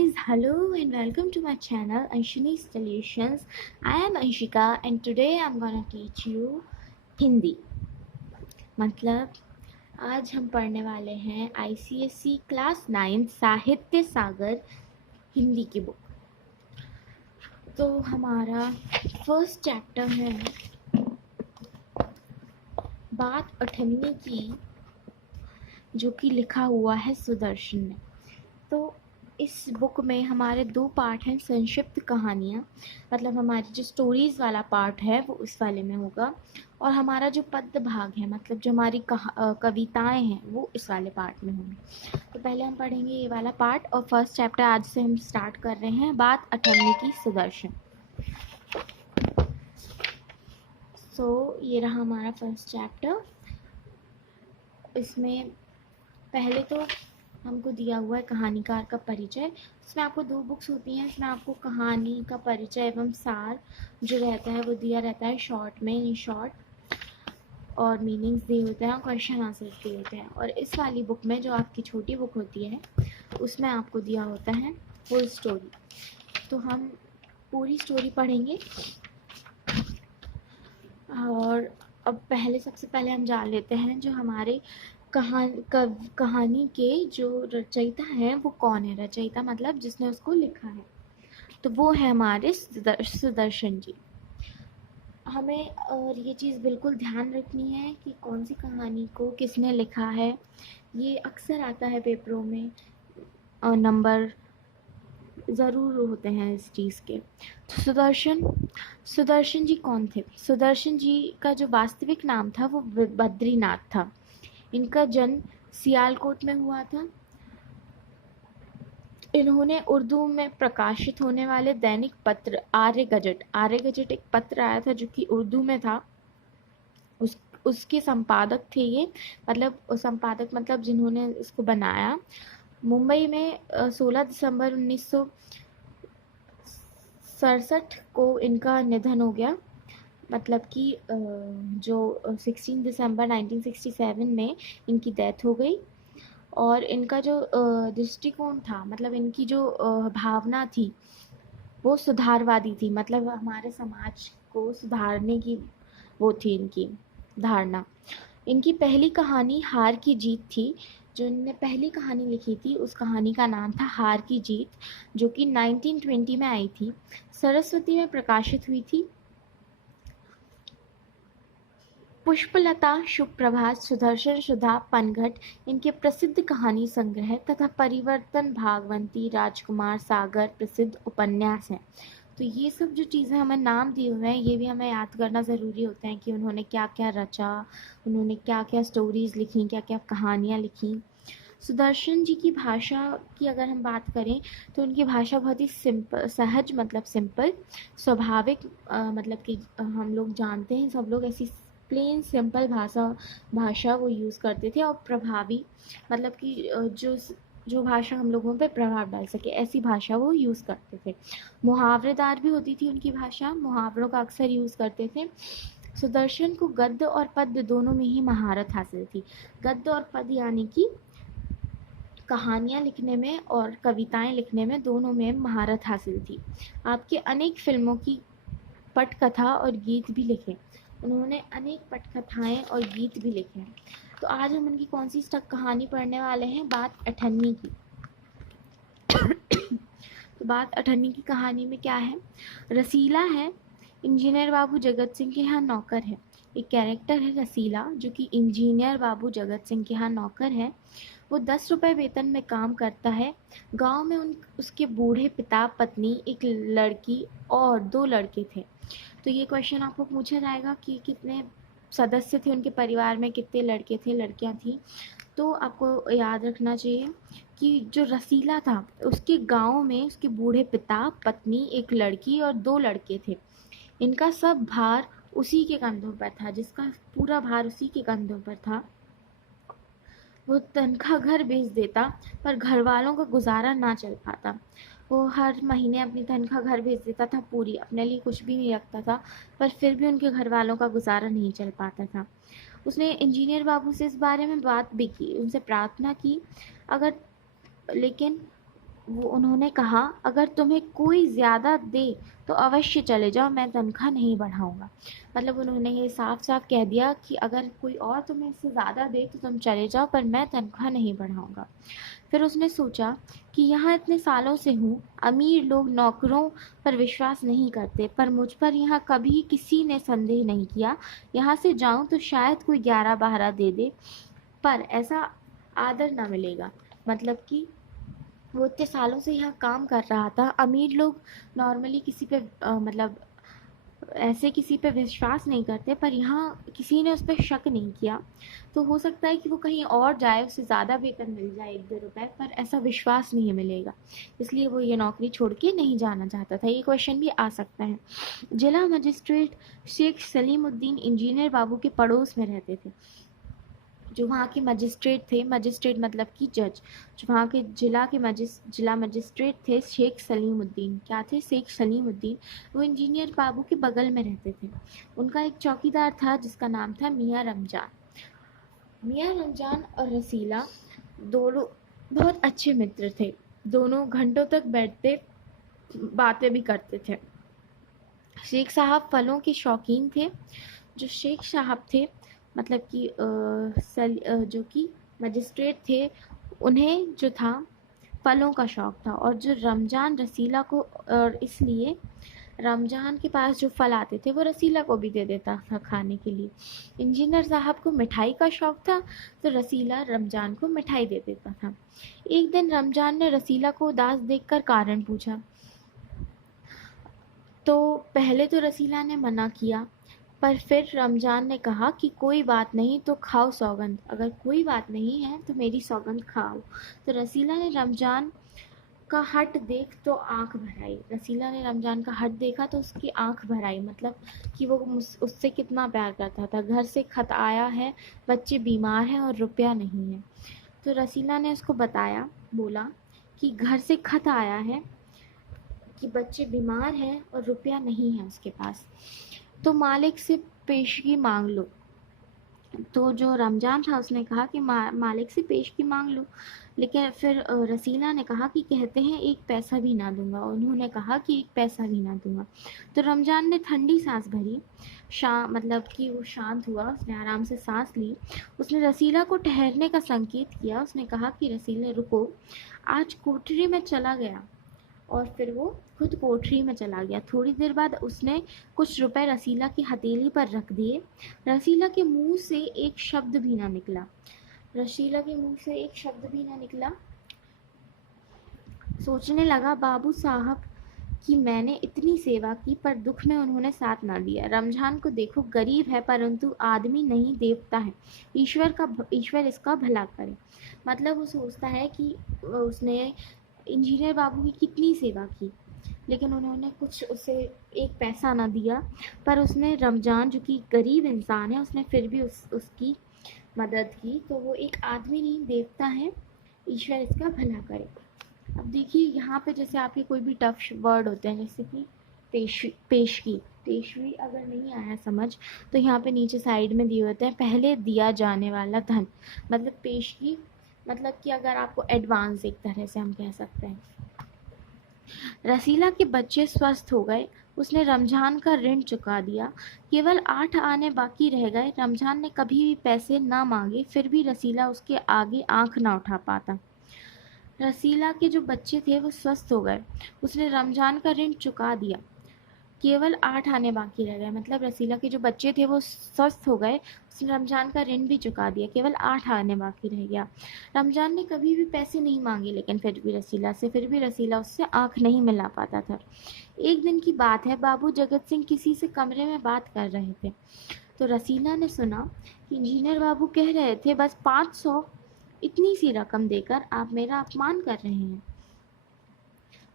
guys, hello and welcome to my channel Anshini Solutions. I am Anshika and today I'm gonna teach you Hindi. मतलब आज हम पढ़ने वाले हैं ICSE क्लास 9 साहित्य सागर हिंदी की बुक। तो हमारा फर्स्ट चैप्टर है बात अठन्नी की, जो कि लिखा हुआ है सुदर्शन ने। तो इस बुक में हमारे 2 पार्ट हैं, संक्षिप्त कहानियाँ, मतलब हमारी जो स्टोरीज़ वाला पार्ट है वो उस वाले में होगा, और हमारा जो पद्य भाग है मतलब जो हमारी कविताएं हैं वो इस वाले पार्ट में होंगी। तो पहले हम पढ़ेंगे ये वाला पार्ट, और फर्स्ट चैप्टर आज से हम स्टार्ट कर रहे हैं, बात अठन्नी की सुदर्शन। ये रहा हमारा फर्स्ट चैप्टर। इसमें पहले तो हमको दिया हुआ है कहानीकार का परिचय। इसमें आपको 2 बुक्स होती हैं, इसमें आपको कहानी का परिचय एवं सार जो रहता है वो दिया रहता है शॉर्ट में, इन शॉर्ट, और मीनिंग्स दिए होते हैं और क्वेश्चन आंसर्स दिए होते हैं। और इस वाली बुक में जो आपकी छोटी बुक होती है उसमें आपको दिया होता है फुल स्टोरी। तो हम पूरी स्टोरी पढ़ेंगे। और अब सबसे पहले हम जान लेते हैं जो हमारे कहानी के जो रचयिता हैं वो कौन है। रचयिता मतलब जिसने उसको लिखा है, तो वो है हमारे सुदर्शन जी। हमें और ये चीज़ बिल्कुल ध्यान रखनी है कि कौन सी कहानी को किसने लिखा है। ये अक्सर आता है पेपरों में, और नंबर ज़रूर होते हैं इस चीज़ के। तो सुदर्शन जी कौन थे? सुदर्शन जी का जो वास्तविक नाम था वो बद्रीनाथ था। इनका जन्म सियालकोट में हुआ था। इन्होंने उर्दू में प्रकाशित होने वाले दैनिक पत्र आर्य गजट एक पत्र आया था जो कि उर्दू में था, उसके संपादक थे ये। मतलब संपादक मतलब जिन्होंने इसको बनाया। मुंबई में 16 दिसंबर 1967 को इनका निधन हो गया। मतलब कि जो 16 दिसंबर 1967 में इनकी डेथ हो गई। और इनका जो दृष्टिकोण था, मतलब इनकी जो भावना थी वो सुधारवादी थी। मतलब हमारे समाज को सुधारने की वो थी इनकी धारणा। इनकी पहली कहानी हार की जीत थी। जो इन्होंने पहली कहानी लिखी थी उस कहानी का नाम था हार की जीत, जो कि 1920 में आई थी, सरस्वती में प्रकाशित हुई थी। पुष्पलता, शुभ प्रभात, सुदर्शन, सुधा, पनघट इनके प्रसिद्ध कहानी संग्रह तथा परिवर्तन, भागवंती, राजकुमार, सागर प्रसिद्ध उपन्यास हैं। तो ये सब जो चीज़ें हमें नाम दिए हुए हैं ये भी हमें याद करना ज़रूरी होता है कि उन्होंने क्या क्या रचा, उन्होंने क्या क्या स्टोरीज़ लिखी, क्या क्या कहानियाँ लिखी। सुदर्शन जी की भाषा की अगर हम बात करें तो उनकी भाषा बहुत ही सिंपल, सहज, मतलब सिंपल, स्वाभाविक, मतलब कि हम लोग जानते हैं सब लोग ऐसी प्लेन सिंपल भाषा वो यूज़ करते थे, और प्रभावी, मतलब कि जो भाषा हम लोगों पे प्रभाव डाल सके ऐसी भाषा वो यूज़ करते थे। मुहावरेदार भी होती थी उनकी भाषा, मुहावरों का अक्सर यूज़ करते थे। सुदर्शन को गद्य और पद्य दोनों में ही महारत हासिल थी। गद्य और पद्य यानी कि कहानियाँ लिखने में और कविताएं लिखने में, दोनों में महारत हासिल थी। आपके अनेक फिल्मों की पटकथा और गीत भी लिखे। उन्होंने अनेक पटकथाएं और गीत भी लिखे हैं। तो आज हम उनकी कौन सी कहानी पढ़ने वाले हैं? बात अठन्नी की। तो बात अठन्नी की कहानी में क्या है? रसीला है, इंजीनियर बाबू जगत सिंह के यहाँ नौकर है। एक कैरेक्टर है रसीला जो कि इंजीनियर बाबू जगत सिंह के यहाँ नौकर है। वो 10 रुपये वेतन में काम करता है। गांव में उसके बूढ़े पिता, पत्नी, एक लड़की और 2 लड़के थे। तो ये क्वेश्चन आपको पूछा जाएगा कि कितने सदस्य थे उनके परिवार में, कितने लड़के थे, लड़कियां थी। तो आपको याद रखना चाहिए कि जो रसीला था उसके गांव में उसके बूढ़े पिता, पत्नी, एक लड़की और 2 लड़के थे। इनका सब भार उसी के कंधों पर था, जिसका पूरा भार उसी के कंधों पर था। वो तनख्वाह घर भेज देता पर घर वालों का गुजारा ना चल पाता। वो हर महीने अपनी तनख्वाह घर भेज देता था पूरी, अपने लिए कुछ भी नहीं रखता था, पर फिर भी उनके घर वालों का गुजारा नहीं चल पाता था। उसने इंजीनियर बाबू से इस बारे में बात भी की, उनसे प्रार्थना की, अगर लेकिन उन्होंने कहा, अगर तुम्हें कोई ज़्यादा दे तो अवश्य चले जाओ, मैं तनख्वाह नहीं बढ़ाऊंगा। मतलब उन्होंने ये साफ साफ कह दिया कि अगर कोई और तुम्हें इससे ज़्यादा दे तो तुम चले जाओ, पर मैं तनख्वाह नहीं बढ़ाऊंगा। फिर उसने सोचा कि यहाँ इतने सालों से हूँ, अमीर लोग नौकरों पर विश्वास नहीं करते, पर मुझ पर यहाँ कभी किसी ने संदेह नहीं किया। यहाँ से जाऊँ तो शायद कोई 11-12 दे दे, पर ऐसा आदर ना मिलेगा। मतलब कि वो इतने सालों से यहाँ काम कर रहा था, अमीर लोग नॉर्मली किसी पे मतलब ऐसे किसी पे विश्वास नहीं करते, पर यहाँ किसी ने उस पर शक नहीं किया। तो हो सकता है कि वो कहीं और जाए, उसे ज़्यादा वेतन मिल जाए 1-2 रुपए, पर ऐसा विश्वास नहीं मिलेगा, इसलिए वो ये नौकरी छोड़ के नहीं जाना चाहता था। ये क्वेश्चन भी आ सकता है। जिला मजिस्ट्रेट शेख सलीमुद्दीन इंजीनियर बाबू के पड़ोस में रहते थे। जो वहाँ के मजिस्ट्रेट थे, मजिस्ट्रेट मतलब कि जज, जो वहाँ के जिला मजिस्ट्रेट थे शेख सलीमुद्दीन, क्या थे, शेख सलीमुद्दीन, वो इंजीनियर बाबू के बगल में रहते थे। उनका एक चौकीदार था जिसका नाम था मियाँ रमजान। मियाँ रमजान और रसीला दोनों बहुत अच्छे मित्र थे। दोनों घंटों तक बैठते बातें भी करते थे। शेख साहब फलों के शौकीन थे। जो शेख साहब थे, मतलब कि जो कि मजिस्ट्रेट थे, उन्हें जो था फलों का शौक था। और जो रमजान रसीला को, और इसलिए रमजान के पास जो फल आते थे वो रसीला को भी दे देता था खाने के लिए। इंजीनियर साहब को मिठाई का शौक था, तो रसीला रमजान को मिठाई दे देता था। एक दिन रमजान ने रसीला को उदास देखकर कारण पूछा। तो पहले तो रसीला ने मना किया, पर फिर रमजान ने कहा कि कोई बात नहीं तो खाओ सौगंध, अगर कोई बात नहीं है तो मेरी सौगंध खाओ। तो रसीला ने रमजान का हट देख तो आंख भर आई। रसीला ने रमजान का हट देखा तो उसकी आंख भर आई, मतलब कि वो उससे कितना प्यार करता था। घर से खत आया है, बच्चे बीमार हैं और रुपया नहीं है। तो रसीला ने उसको बताया, बोला कि घर से खत आया है कि बच्चे बीमार हैं और रुपया नहीं है उसके पास, तो मालिक से पेशगी मांग लो। तो जो रमजान था उसने कहा कि मालिक से पेशगी मांग लो। लेकिन फिर रसीला ने कहा कि कहते हैं 1 पैसा भी ना दूंगा। उन्होंने कहा कि 1 पैसा भी ना दूंगा। तो रमजान ने ठंडी सांस भरी, मतलब कि वो शांत हुआ, उसने आराम से सांस ली। उसने रसीला को ठहरने का संकेत किया। उसने कहा कि रसीले रुको, आज कोठरी में चला गया। और फिर वो खुद कोठरी में चला गया। थोड़ी देर बाद उसने कुछ रुपए रसीला की हथेली पर रख दिए। रसीला के मुंह से एक शब्द भी ना निकला। रसीला के मुंह से एक शब्द भी ना निकला। सोचने लगा, बाबू साहब कि मैंने इतनी सेवा की, पर दुख में उन्होंने साथ ना दिया। रमजान को देखो, गरीब है परंतु आदमी नहीं देवता है। ईश्वर इसका भला करे। मतलब वो सोचता है कि उसने इंजीनियर बाबू की कितनी सेवा की, लेकिन उन्होंने कुछ उसे 1 पैसा ना दिया, पर उसने रमजान जो कि गरीब इंसान है, उसने फिर भी उसकी मदद की। तो वो एक आदमी नहीं देवता है, ईश्वर इसका भला करे। अब देखिए यहाँ पे जैसे आपके कोई भी टफ वर्ड होते हैं, जैसे कि पेशगी, पेशवी अगर नहीं आया समझ तो यहाँ पे नीचे साइड में दिए होते हैं, पहले दिया जाने वाला धन। मतलब पेशगी मतलब कि अगर आपको एडवांस एक तरह से हम कह सकते हैं। रसीला के बच्चे स्वस्थ हो गए। उसने रमजान का ऋण चुका दिया। केवल 8 आने बाकी रह गए। रमजान ने कभी भी पैसे ना मांगे, फिर भी रसीला उसके आगे आंख ना उठा पाता। रसीला के जो बच्चे थे वो स्वस्थ हो गए। उसने रमजान का ऋण चुका दिया। केवल 8 आने बाकी रह गए, मतलब रसीला के जो बच्चे थे वो स्वस्थ हो गए। उसने रमजान का ऋण भी चुका दिया, केवल 8 आने बाकी रह गया। रमजान ने कभी भी पैसे नहीं मांगे, लेकिन फिर भी रसीला उससे आंख नहीं मिला पाता था। एक दिन की बात है, बाबू जगत सिंह किसी से कमरे में बात कर रहे थे। तो रसीला ने सुना कि इंजीनियर बाबू कह रहे थे, बस 500 इतनी सी रकम देकर आप मेरा अपमान कर रहे हैं।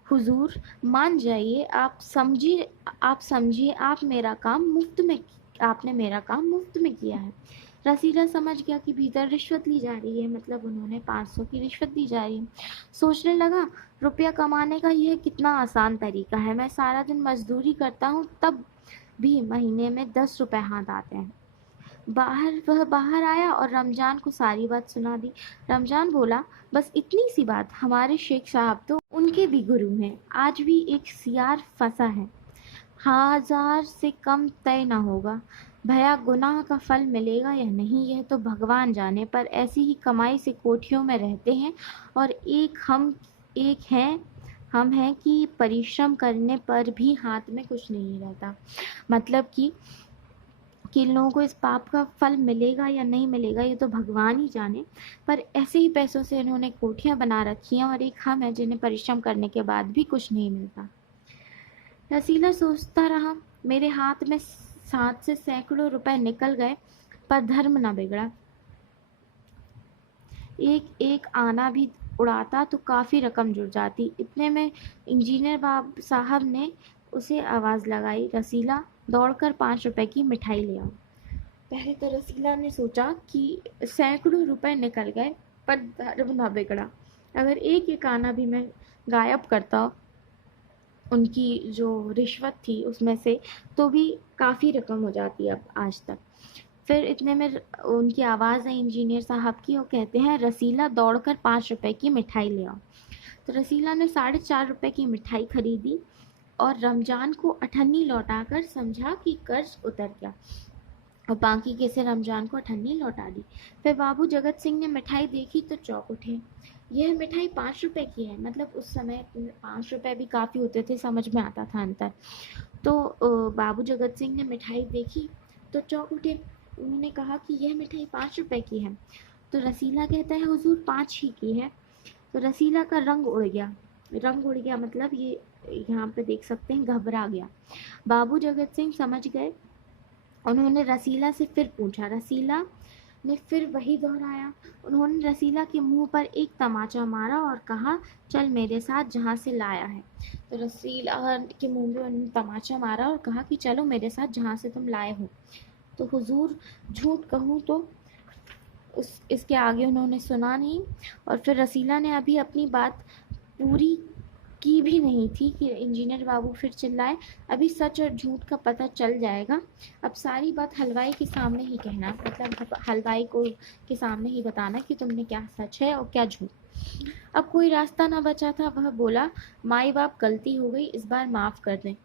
हुजूर मान जाइए, आपने मेरा काम मुफ्त में किया है। रसीला समझ गया कि भीतर रिश्वत ली जा रही है, मतलब उन्होंने 500 की रिश्वत दी जा रही है। सोचने लगा, रुपया कमाने का यह कितना आसान तरीका है। मैं सारा दिन मजदूरी करता हूँ, तब भी महीने में 10 रुपए हाथ आते हैं। वह बाहर आया और रमजान को सारी बात सुना दी। रमजान बोला, बस इतनी सी बात, हमारे शेख साहब तो उनके भी गुरु हैं, आज भी एक सियार फंसा है, 1000 से कम तय न होगा। भया गुनाह का फल मिलेगा या नहीं यह तो भगवान जाने, पर ऐसी ही कमाई से कोठियों में रहते हैं और हम हैं कि परिश्रम करने पर भी हाथ में कुछ नहीं रहता। मतलब कि इन लोगों को इस पाप का फल मिलेगा या नहीं मिलेगा ये तो भगवान ही जाने, पर ऐसे ही पैसों से इन्होंने कोठियां बना रखी हैं और एक हम है जिन्हें परिश्रम करने के बाद भी कुछ नहीं मिलता। रसीला सोचता रहा, मेरे हाथ में 7 से सैकड़ों रुपए निकल गए, पर धर्म न बिगड़ा। एक एक आना भी उड़ाता तो काफ़ी रकम जुट जाती। इतने में इंजीनियर साहब ने उसे आवाज़ लगाई, रसीला दौड़कर 5 रुपए की मिठाई ले आओ। पहले तो रसीला ने सोचा कि सैकड़ों रुपए निकल गए पर धर्म न बिगड़ा। अगर एक एक आना भी मैं गायब करता उनकी जो रिश्वत थी उसमें से, तो भी काफ़ी रकम हो जाती अब आज तक। फिर इतने में उनकी आवाज़ आई इंजीनियर साहब की, वो कहते हैं, रसीला दौड़कर 5 रुपए की मिठाई ले आओ। तो रसीला ने 4.5 रुपए की मिठाई खरीदी और रमजान को अठन्नी लौटाकर समझा कि कर्ज उतर गया, और बाकी के से रमजान को अठन्नी लौटा दी। फिर बाबू जगत सिंह ने मिठाई देखी तो चौंक उठे। यह मिठाई 5 रुपए की है। मतलब उस समय 5 रुपए भी काफ़ी होते थे, समझ में आता था अंतर। तो बाबू जगत सिंह ने मिठाई देखी तो चौंक उठे। उन्होंने कहा कि यह मिठाई 5 रुपए की है। तो रसीला कहता है, हुजूर 5 ही की है। तो रसीला का रंग उड़ गया। रंग उड़ गया मतलब ये यहाँ पे देख सकते हैं, घबरा गया। बाबू जगत सिंह समझ गए। उन्होंने रसीला से फिर पूछा। रसीला ने फिर वही दोहराया। उन्होंने रसीला के मुंह पर एक तमाचा मारा और कहा, चल मेरे साथ जहाँ से लाया है। तो रसीला के मुंह में उन्होंने तमाचा मारा और कहा कि चलो मेरे साथ जहाँ से तुम लाए हो। तो हुजूर झूठ कहूँ तो इसके आगे उन्होंने सुना नहीं। और फिर रसीला ने अभी अपनी बात पूरी की भी नहीं थी कि इंजीनियर बाबू फिर चिल्लाए, अभी सच और झूठ का पता चल जाएगा। अब सारी बात हलवाई के सामने ही कहना, मतलब हलवाई को के सामने ही बताना कि तुमने क्या सच है और क्या झूठ। अब कोई रास्ता ना बचा था। वह बोला, माई बाप गलती हो गई, इस बार माफ़ कर दें।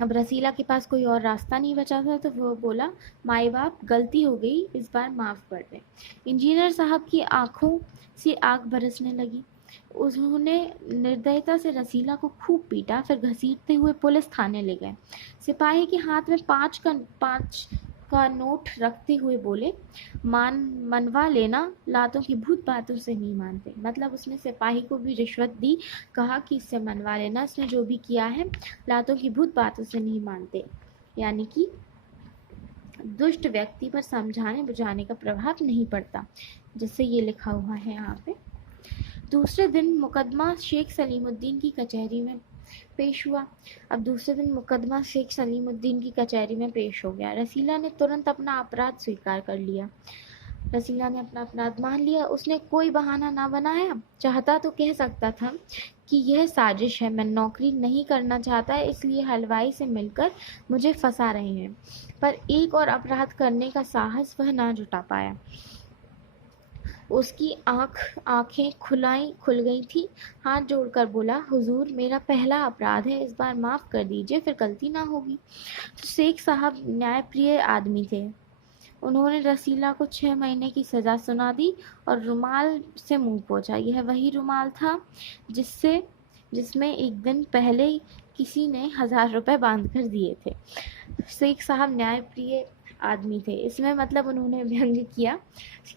अब रसीला के पास कोई और रास्ता नहीं बचा था तो वह बोला, माई बाप गलती हो गई, इस बार माफ़ कर दें। इंजीनियर साहब की आंखों से आग बरसने लगी। उन्होंने निर्दयता से रसीला को खूब पीटा, फिर घसीटते हुए पुलिस थाने ले गए। सिपाही के हाथ में 5 का नोट रखते हुए बोले, मनवा लेना, लातों की भूत बातों से नहीं मानते। मतलब उसने सिपाही को भी रिश्वत दी, कहा कि इससे मनवा लेना, इसने जो भी किया है लातों की भूत बातों से नहीं मानते। यानी कि दुष्ट व्यक्ति पर समझाने बुझाने का प्रभाव नहीं पड़ता, जिससे ये लिखा हुआ है यहाँ पे। दूसरे दिन मुकदमा शेख सलीमुद्दीन की कचहरी में पेश हुआ। अब दूसरे दिन मुकदमा शेख सलीमुद्दीन की कचहरी में पेश हो गया। रसीला ने तुरंत अपना अपराध स्वीकार कर लिया। रसीला ने अपना अपराध मान लिया। उसने कोई बहाना ना बनाया। चाहता तो कह सकता था कि यह साजिश है, मैं नौकरी नहीं करना चाहता है, इसलिए हलवाई से मिलकर मुझे फंसा रहे हैं। पर एक और अपराध करने का साहस वह ना जुटा पाया। उसकी आंखें खुल गई थी। हाथ जोड़कर बोला, हुजूर मेरा पहला अपराध है, इस बार माफ़ कर दीजिए, फिर गलती ना होगी। तो शेख साहब न्यायप्रिय आदमी थे। उन्होंने रसीला को 6 महीने की सज़ा सुना दी और रुमाल से मुंह पोंछा। यह वही रुमाल था जिसमें एक दिन पहले किसी ने 1000 रुपए बांध कर दिए थे। शेख साहब न्यायप्रिय आदमी थे। इसमें मतलब उन्होंने व्यंग्य किया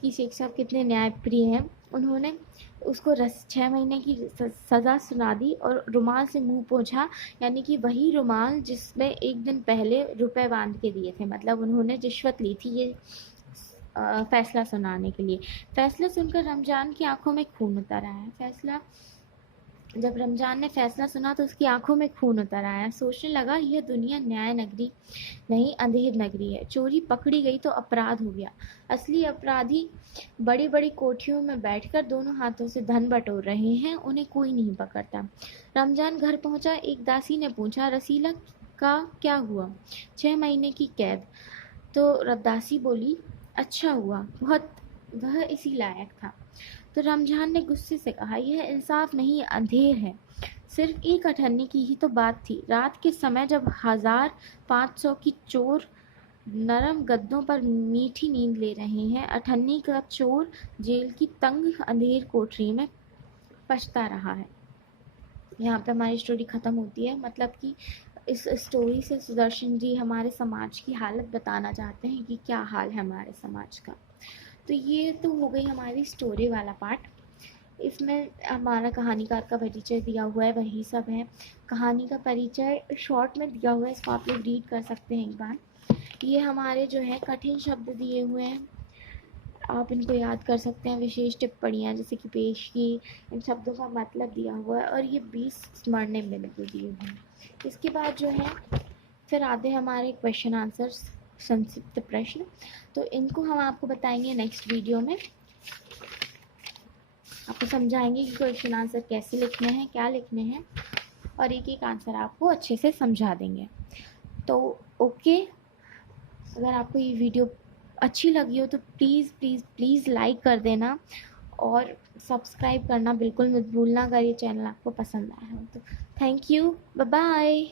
कि शेख साहब कितने न्यायप्रिय हैं। उन्होंने उसको 6 महीने की सज़ा सुना दी और रुमाल से मुंह पोंछा, यानी कि वही रुमाल जिसमें एक दिन पहले रुपए बांध के दिए थे। मतलब उन्होंने रिश्वत ली थी ये फैसला सुनाने के लिए। फैसला सुनकर रमजान की आंखों में खून उतर आया। जब रमजान ने फैसला सुना तो उसकी आंखों में खून उतर आया। सोचने लगा, यह दुनिया न्याय नगरी नहीं, अंधेर नगरी है। चोरी पकड़ी गई तो अपराध हो गया। असली अपराधी बड़ी बड़ी कोठियों में बैठकर दोनों हाथों से धन बटोर रहे हैं, उन्हें कोई नहीं पकड़ता। रमजान घर पहुंचा। एक दासी ने पूछा, रसीला का क्या हुआ? 6 महीने की कैद। तो रबदासी बोली, अच्छा हुआ, बहुत, वह इसी लायक था। तो रमजान ने गुस्से से कहा, यह इंसाफ नहीं, अंधेर है। सिर्फ एक अठन्नी की ही तो बात थी। रात के समय जब 1500 की चोर नरम गद्दों पर मीठी नींद ले रहे हैं, अठन्नी का चोर जेल की तंग अंधेर कोठरी में पछता रहा है। यहाँ पे हमारी स्टोरी ख़त्म होती है। मतलब कि इस स्टोरी से सुदर्शन जी हमारे समाज की हालत बताना चाहते हैं कि क्या हाल है हमारे समाज का। तो ये तो हो गई हमारी स्टोरी वाला पार्ट। इसमें हमारा कहानीकार का परिचय दिया हुआ है, वही सब है। कहानी का परिचय शॉर्ट में दिया हुआ है, इसको आप लोग रीड कर सकते हैं एक बार। ये हमारे जो है कठिन शब्द दिए हुए हैं, आप इनको याद कर सकते हैं। विशेष टिप्पणियाँ जैसे कि पेश की, इन शब्दों का मतलब दिया हुआ है, और ये 20 स्मरणीय मिनट दिए हुए हैं। इसके बाद जो है फिर आते हैं हमारे क्वेश्चन आंसर, संक्षिप्त प्रश्न। तो इनको हम आपको बताएंगे नेक्स्ट वीडियो में। आपको समझाएंगे कि क्वेश्चन आंसर कैसे लिखने हैं, क्या लिखने हैं, और एक एक आंसर आपको अच्छे से समझा देंगे। तो ओके, अगर आपको ये वीडियो अच्छी लगी हो तो प्लीज़ प्लीज़ प्लीज़ लाइक कर देना, और सब्सक्राइब करना बिल्कुल मत भूलना अगर ये चैनल आपको पसंद आया हो तो। Thank you, bye bye.